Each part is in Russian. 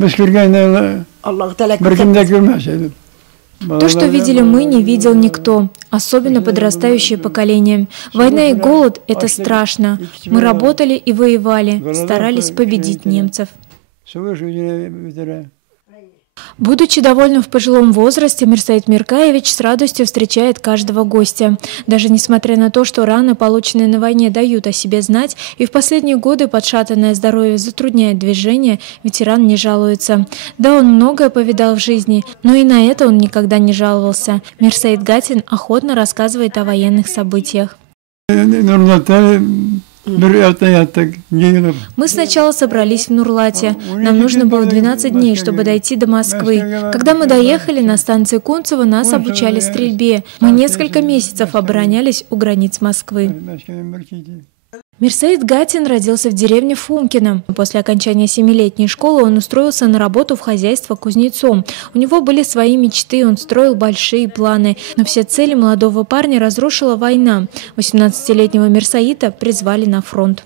То, что видели мы, не видел никто, особенно подрастающее поколение. Война и голод – это страшно. Мы работали и воевали, старались победить немцев. Будучи довольным в пожилом возрасте, Мирсаид Миркаевич с радостью встречает каждого гостя. Даже несмотря на то, что раны, полученные на войне, дают о себе знать, и в последние годы подшатанное здоровье затрудняет движение, ветеран не жалуется. Да, он многое повидал в жизни, но и на это он никогда не жаловался. Мирсаид Гатин охотно рассказывает о военных событиях. Мы сначала собрались в Нурлате. Нам нужно было 12 дней, чтобы дойти до Москвы. Когда мы доехали на станции Кунцево, нас обучали стрельбе. Мы несколько месяцев оборонялись у границ Москвы. Мирсаид Гатин родился в деревне Фумкино. После окончания 7-летней школы он устроился на работу в хозяйство кузнецом. У него были свои мечты, он строил большие планы. Но все цели молодого парня разрушила война. 18-летнего Мирсаида призвали на фронт.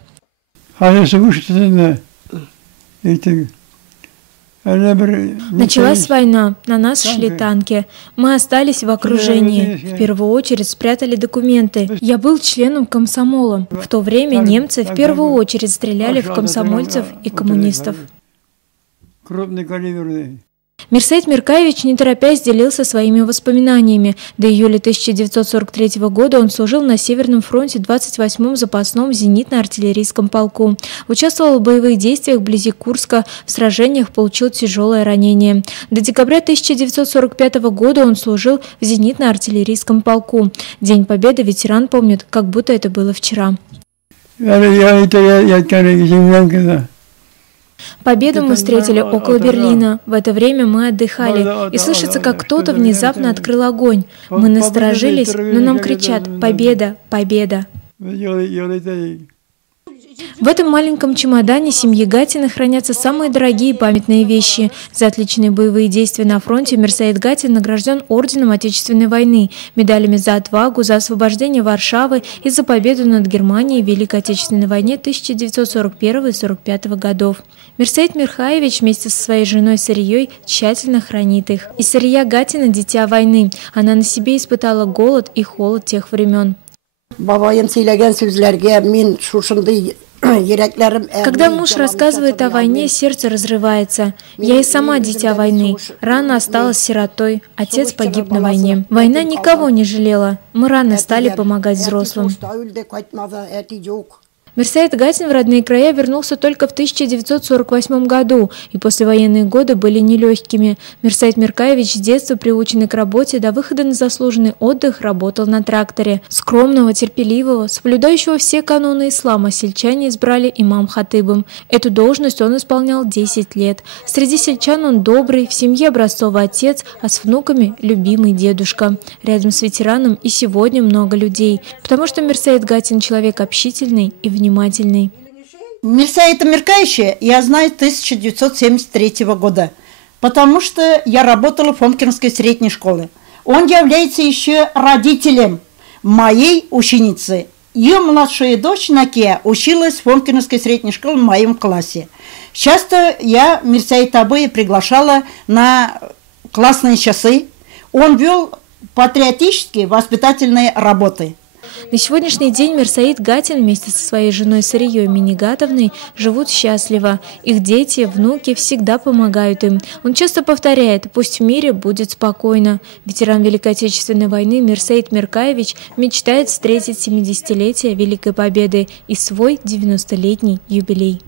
Началась война, на нас шли танки. Мы остались в окружении. В первую очередь спрятали документы. Я был членом комсомола. В то время немцы в первую очередь стреляли в комсомольцев и коммунистов. Мирсаид Миркаевич, не торопясь, делился своими воспоминаниями. До июля 1943 года он служил на Северном фронте 28-м запасном зенитно-артиллерийском полку. Участвовал в боевых действиях вблизи Курска, в сражениях получил тяжелое ранение. До декабря 1945 года он служил в зенитно-артиллерийском полку. День Победы ветеран помнит, как будто это было вчера. Победу мы встретили около Берлина. В это время мы отдыхали. И слышится, как кто-то внезапно открыл огонь. Мы насторожились, но нам кричат: «Победа! Победа!». В этом маленьком чемодане семьи Гатина хранятся самые дорогие памятные вещи. За отличные боевые действия на фронте Мирсаид Гатин награжден орденом Отечественной войны, медалями за отвагу, за освобождение Варшавы и за победу над Германией в Великой Отечественной войне 1941-1945 годов. Мирсаид Миркаевич вместе со своей женой Сарией тщательно хранит их. И Сария Гатина – дитя войны. Она на себе испытала голод и холод тех времен. Когда муж рассказывает о войне, сердце разрывается. Я и сама дитя войны. Рано осталась сиротой. Отец погиб на войне. Война никого не жалела. Мы рано стали помогать взрослым. Мирсаид Гатин в родные края вернулся только в 1948 году, и послевоенные годы были нелегкими. Мирсаид Миркаевич, с детства приученный к работе, до выхода на заслуженный отдых работал на тракторе. Скромного, терпеливого, соблюдающего все каноны ислама сельчане избрали имам Хатыбом. Эту должность он исполнял 10 лет. Среди сельчан он добрый, в семье образцовый отец, а с внуками любимый дедушка. Рядом с ветераном и сегодня много людей, потому что Мирсаид Гатин человек общительный и внимательный. Мирсаида Миркаевича я знаю 1973 года, потому что я работала в Фомкинской средней школе. Он является еще родителем моей ученицы. Ее младшая дочь Накия училась в Фомкинской средней школе в моем классе. Часто я Мирсаида Абыя приглашала на классные часы. Он вел патриотические воспитательные работы. На сегодняшний день Мирсаид Гатин вместе со своей женой Сарией Минигатовной живут счастливо. Их дети, внуки всегда помогают им. Он часто повторяет: «Пусть в мире будет спокойно». Ветеран Великой Отечественной войны Мирсаид Миркаевич мечтает встретить 70-летие Великой Победы и свой 90-летний юбилей.